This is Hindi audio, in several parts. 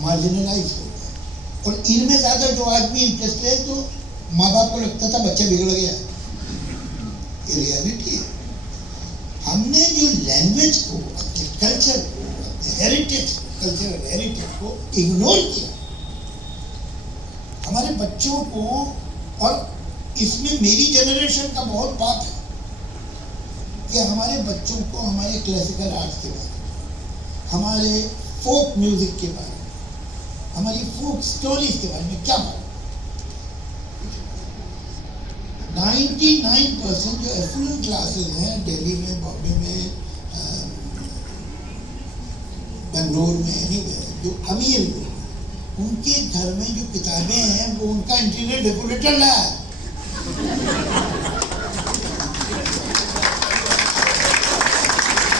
मार्जिनलाइज हो गया। और इनमें ज़्यादा जो आदमी इंटरेस्ट है तो माँ बाप को लगता था बच्चा बिगड़ गया, ये रियलिटी है। हमने जो लैंग्वेज को, अपने कल्चर को, अपने हेरिटेज कल्चरल हेरिटेज को इग्नोर किया। हमारे बच्चों को, और इसमें मेरी जनरेशन का बहुत पाप है कि हमारे बच्चों को हमारे क्लासिकल आर्ट्स के बारे में, हमारे फोक म्यूजिक के बारे में, हमारी फोक स्टोरीज के बारे में क्या मालूम। 99% जो एफ्लुएंट क्लासेस हैं दिल्ली में, बॉम्बे में, बेंगलोर में, एनीवेयर, जो अमीर लोग, उनके घर में जो किताबें हैं वो उनका इंटीरियर डेकोरेटर लाया है।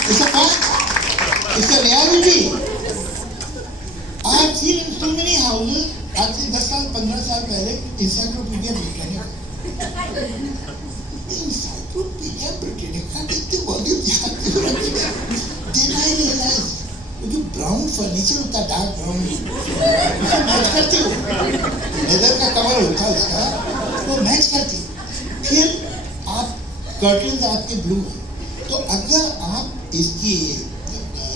It's a fact. It's a reality. I have seen in so many houses. आज से 10 साल 15 साल पहले इंसाइक्लोपीडिया ब्रिटानिका, इंसाइक्लोपीडिया ब्रिटानिका कितने वॉल्यूम याद क्यों रखे हैं? Then I realized वो जो ब्राउन फर्नीचर होता है, डार्क ब्राउन, उसे मैच करती हो, लेदर का कवर होता है उसका, वो मैच करती। फिर आप कर्टन्स आपके ब्लू हैं, तो अगर आप इसकी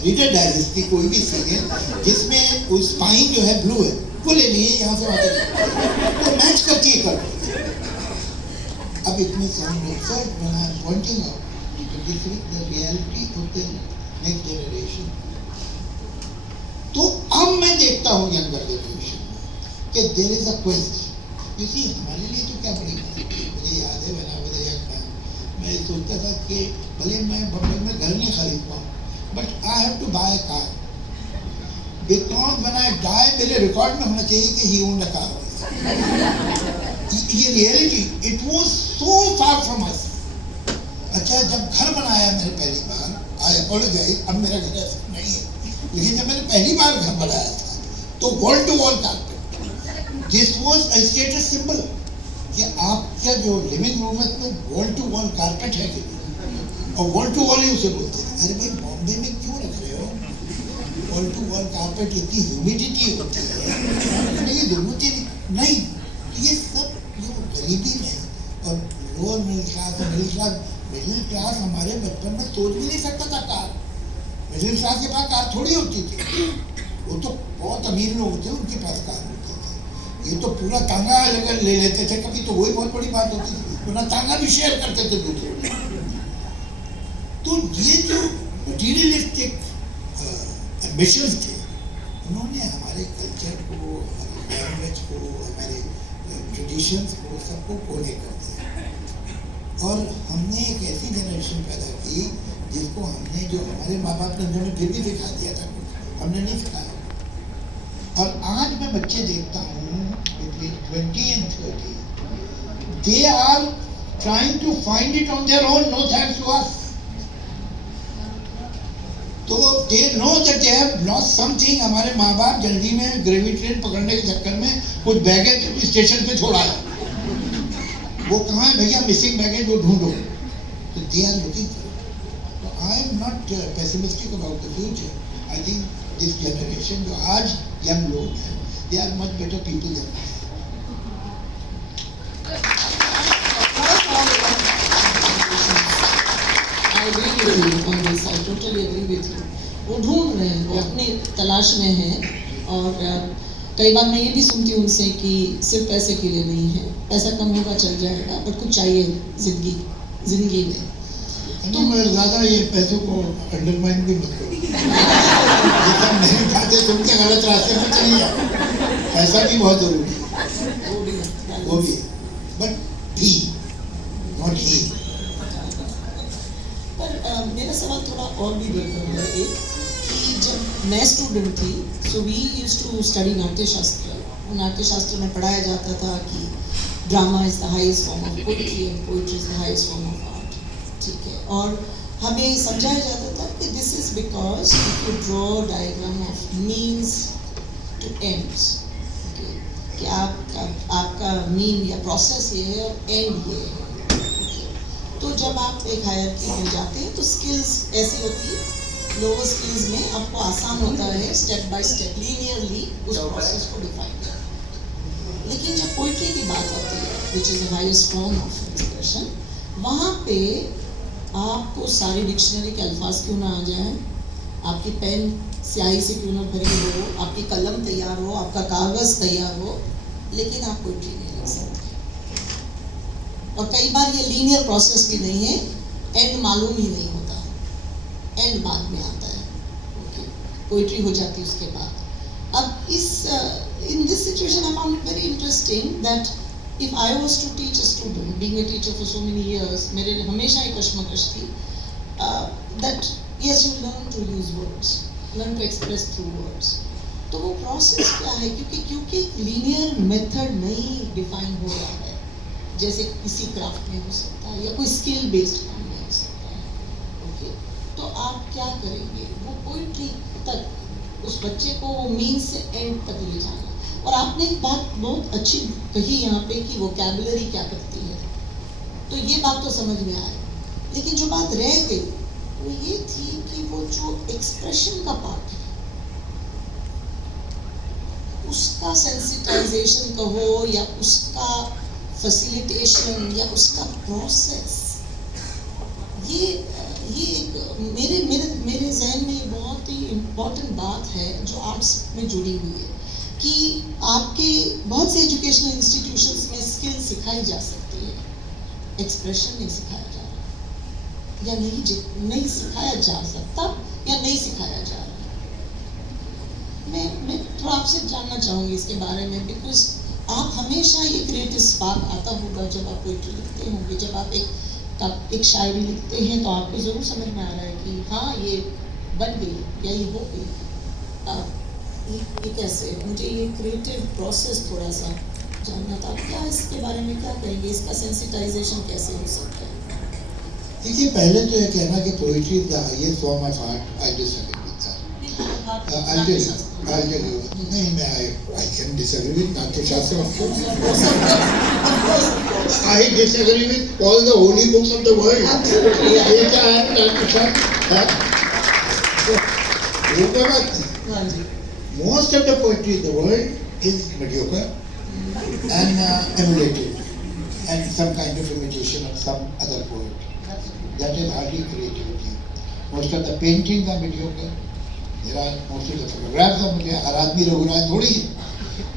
रीडर डाइजेस्ट की कोई भी सीरियल जिसमें उस स्पाइन जो है ब्लू है, वो ले लिए यहाँ से आते तो मैच करती है कर्टन। अब इतने सामने sir when I am pointing out the reality of the next generation, तो अब मैं देखता हूँ यंगर जनरेशन कि there is a quest. You see, हमारे लिए तो क्या बड़ी बात है। मुझे याद है मैंने मैं सोचता था कि भले मैं बम्बई में घर नहीं खरीद पाऊँ, but I have to buy a car because when I die मेरे रिकॉर्ड में होना चाहिए कि ही ओन्ड अ कार। ये reality, it was so far from us. अच्छा, जब घर बनाया मैंने पहली बार, आई अपोलोजाइज, अब मेरा घर ऐसा नहीं है, लेकिन जब मैंने पहली बार घर बनाया था तो wall to wall carpet, this was a status symbol कि आपका जो लिविंग रूम है उसमें वॉल टू वॉल कारपेट है कि नहीं, और वॉल टू वॉल ही उसे बोलते थे। अरे भाई, बॉम्बे में क्यों रख रहे हो वॉल टू वॉल कारपेट? इतनी ह्यूमिडिटी होती है, नहीं जरूरत ही नहीं। ये सब जो गरीबी में और लोअर मिडिल क्लास और मिडिल क्लास हमारे बचपन में सोच भी नहीं सकता था कार। मिडिल क्लास के पास कार थोड़ी होती थी, वो तो बहुत अमीर लोग होते हैं उनके पास कार होती थी। ये तो पूरा तांगा अगर ले लेते थे कभी, तो वही बहुत बड़ी बात होती थी, वरना तांगा भी शेयर करते थे दूसरे। तो ये जो मटीरियलिस्टिक एम्बिशंस थे, उन्होंने हमारे कल्चर को, हमारे लैंग्वेज को, हमारे ट्रेडिशंस को, सबको कोने कर दिया। और हमने एक ऐसी जनरेशन पैदा की जिसको हमने, जो हमारे माँ बाप ने उन्होंने फिर भी सिखा दिया था, हमने नहीं सिखाया। और आज मैं बच्चे देखता हूँ between 20 and 30, they are trying to find it on their own, no thanks to us. तो they know that they have lost something. हमारे माँ बाप जल्दी में ग्रेवी ट्रेन पकड़ने के चक्कर में कुछ बैगेज स्टेशन पे छोड़ा है, वो कहाँ है भैया, मिसिंग बैगेज, वो ढूंढो। तो they are looking for it. So I am not pessimistic about the future. I think this generation जो आज young लोग हैं, they are much better people than us. I agree with you on this. I totally agree with you. वो ढूंढ रहे हैं, वो अपनी तलाश में हैं। और कई बार मैं ये भी सुनती हूँ उनसे कि सिर्फ पैसे के लिए नहीं है, पैसा कम होगा चल जाएगा, बट कुछ चाहिए जिंदगी में। तो मैं ज़्यादा ये पैसों को अंडरमाइन भी मत करो। जितना नहीं खाते तुम के गलत रास्ते में चली जाओ। पैसा भी बहुत जरूरी है, वो भी, बट भी नॉट ही। पर मेरा सवाल थोड़ा और भी बढ़कर है एक, कि जब मैं स्टूडेंट थी, so we used to study Natya Shastra. Natya Shastra में पढ़ाया जाता था कि drama is the highest form of poetry and poetry is the highest form of art, ठीक है। और हमें समझाया जाता था कि this is because if you draw diagram of means to ends, कि आपका मीन या प्रोसेस ये है और एंड ये है। तो जब आप एक हायरार्की में जाते हैं तो स्किल्स ऐसी होती है लोअर स्किल्स में आपको आसान होता है स्टेप बाय स्टेप लीनियरली उस प्रोसेस को डिफाइन करना। लेकिन जब पोइट्री की बात आती है which is the highest form of expression, वहाँ पे आपको सारी डिक्शनरी के अल्फाज क्यों ना आ जाए, आपकी पेन स्याही से क्यों ना भरी हो, आपकी कलम तैयार हो, आपका कागज तैयार हो, लेकिन आप पोइट्री नहीं लिख सकते। और कई बार ये लीनियर प्रोसेस भी नहीं है, एंड मालूम ही नहीं होता, एंड बाद में आता है, ओके, पोइट्री हो जाती है उसके बाद। अब इस in this situation I found it very interesting that if I was to teach a student, being a teacher for so many years, मेरे लिए हमेशा एक कश्मकश थी that yes you learn to use words, learn to express through words. तो वो प्रोसेस क्या है, क्योंकि लीनियर मेथड नहीं डिफाइन हो रहा है, जैसे किसी क्राफ्ट में हो सकता है या कोई स्किल बेस्ड काम में हो सकता है, ओके। तो आप क्या करेंगे, वो पोइट्री तक उस बच्चे को वो मीन से एंड तक ले जाना। और आपने एक बात बहुत अच्छी कही यहाँ पे कि वोकैबुलरी क्या करती है, तो ये बात तो समझ में आए, लेकिन जो बात रह गई वो ये थी कि वो जो एक्सप्रेशन का पार्ट है उसका सेंसिटाइजेशन कहो या उसका फैसिलिटेशन या उसका प्रोसेस, ये एक मेरे जहन में बहुत ही इम्पोर्टेंट बात है जो आर्ट्स में जुड़ी हुई है कि आपके बहुत से एजुकेशनल इंस्टीट्यूशंस में स्किल सिखाई जा सकती है, एक्सप्रेशन नहीं सिखाया जा रहा या नहीं सिखाया जा सकता या नहीं सिखाया जा रहा। मैं थोड़ा आपसे जानना चाहूँगी इसके बारे में, बिकॉज आप हमेशा ये क्रिएटिव स्पार्क आता होगा जब आप पोइट्री लिखते होंगे, जब आप एक शायरी लिखते हैं तो आपको ज़रूर समझ में आ रहा है कि हाँ ये बन गई या ये हो गई। ये कैसे, मुझे ये क्रिएटिव प्रोसेस थोड़ा सा जानना था, क्या इसके बारे में क्या कहेंगे, इसका सेंसिटाइजेशन कैसे हो सकता है? देखिए, पहले तो ये कहना कि poetry is the highest form of art, I disagree with that. I'll tell you. नहीं, मैं I can disagree with Natyashastra, of course. I disagree with all the holy books of the world. Gita and Natyashastra, वो क्या बात नहीं। Most of the poetry in the world is mediocre and emulative and some kind of imitation of some other poet. That is hardly creativity. Most of the paintings are mediocre. There are most of the photographs of मुझे हर आदमी रघुनाथ थोड़ी है,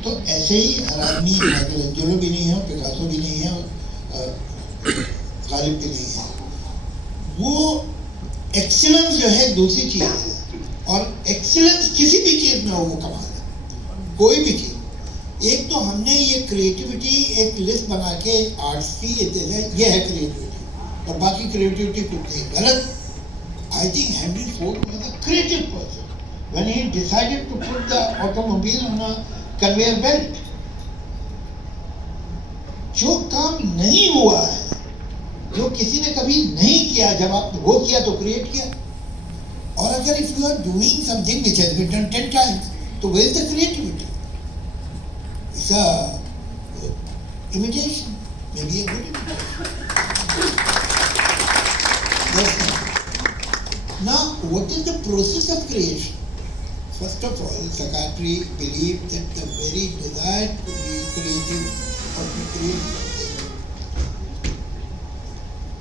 तो ऐसे ही हर आदमी माइकलएंजेलो भी नहीं है, पिकासो भी नहीं है, गालिब भी नहीं है। वो एक्सीलेंस जो है दूसरी चीज़ है, और एक्सीलेंस किसी भी चीज़ में हो वो कमाल है, कोई भी चीज़। एक तो हमने ये क्रिएटिविटी एक लिस्ट बना के आर्ट्स की ये है क्रिएटिविटी, और बाकी क्रिएटिविटी कुछ नहीं, गलत। I think Henry Ford was a creative person when he decided to put the automobile on a conveyor belt. जो काम नहीं हुआ है, जो किसी ने कभी नहीं किया, जब आप वो किया तो क्रिएट किया। और अगर if you are doing something which has been done 10 times, तो where is the creativity? It's a imitation, maybe a good imitation. Now, what is the process of creation? First of all, Sakatri believed that the very desire to be creative or to create something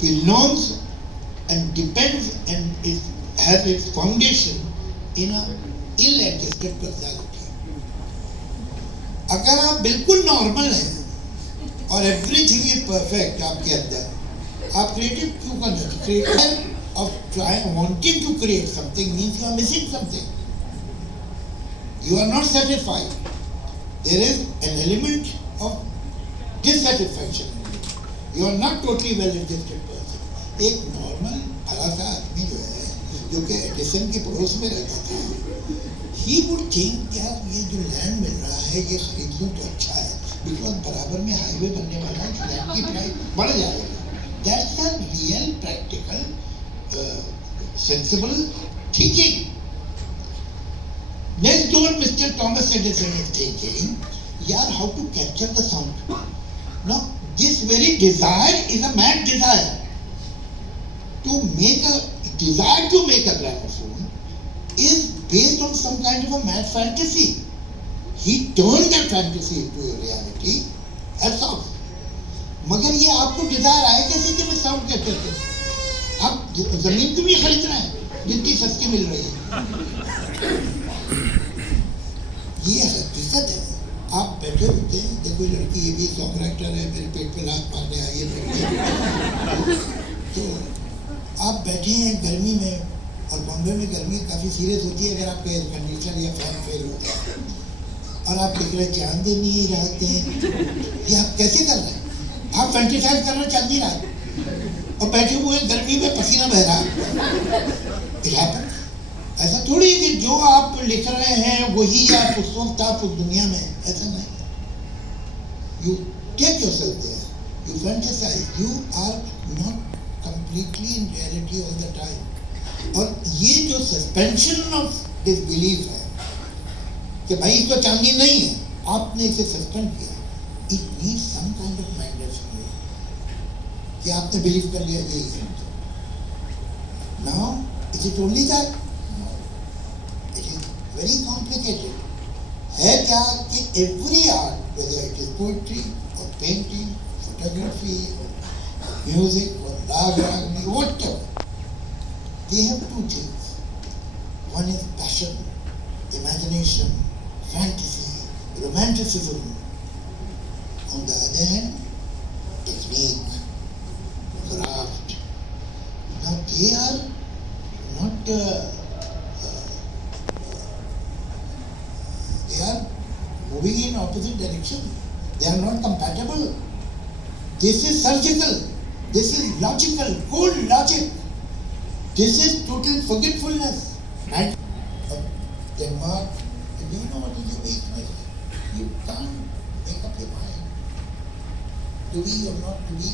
belongs and depends and has its foundation in a ill-adjusted personality. अगर आप बिल्कुल नॉर्मल हैं और everything is perfect आपके अंदर, आप creative क्यों करना चाहिए? Of trying, wanting to create something means you are missing something. You are not satisfied. There is an element of dissatisfaction. You are not totally well-adjusted person. एक नॉर्मल भला सा आदमी जो है, जो कि एडिसन के पड़ोस में रहता था, he would think यार ये जो लैंड मिल रहा है ये खरीद लूँ तो अच्छा है, बिकॉज बराबर में हाईवे बनने वाला है, लैंड की प्राइस बढ़ जाएगी। That's a real practical sensible thinking. Next door, Mr. Thomas Edison is thinking, yaar, how to capture the sound. Now, this very desire is a mad desire. To make a desire to make a gramophone is based on some kind of a mad fantasy. He turned that fantasy into a reality. That's all. मगर ये आपको डिजायर आया कैसे कि मैं साउंड कैसे थे? आप जमीन क्यों नहीं खरीद रहे हैं जितनी सस्ती मिल रही है? ये हकीकत है. आप बैठे होते हैं, देखो लड़की ये भी सॉन्ग राइटर है, मेरे पेट पे लात मारने आई है. तो आप बैठे हैं गर्मी में, और बॉम्बे में गर्मी काफ़ी सीरियस होती है अगर आपका एयर कंडीशनर या फैन फेल होता है, और आप देख रहे चांद नहीं रात हैं. ये आप कैसे कर रहे हैं? आप फैंटिसाइज कर रहे चांदनी रात और बैठे हुए गर्मी में पसीना बह रहा. ऐसा थोड़ी कि जो आप लिख रहे हैं वही आप उस वक्त आप उस दुनिया में, ऐसा नहीं. You take yourself there, you fantasise, you are not completely in reality all the time. और ये जो सस्पेंशन ऑफ डिसबिलीफ है कि भाई इसको चांदनी नहीं है, आपने इसे सस्पेंड किया. It needs some kind of mindness कि आपने बिलीव कर लिया यही है. Now is it only that? It is very complicated. है क्या कि every art, whether it is poetry और पेंटिंग, फोटोग्राफी और म्यूजिक और raga ragini, whatever, they have two things. One is passion, imagination, fantasy, romanticism. On the other hand, technique, craft. Now they are not, they are moving in opposite direction. They are not compatible. This is surgical. This is logical, cold logic. This is total forgetfulness. And Denmark, you know what is your weakness? You can't make up your mind. To be or not to be.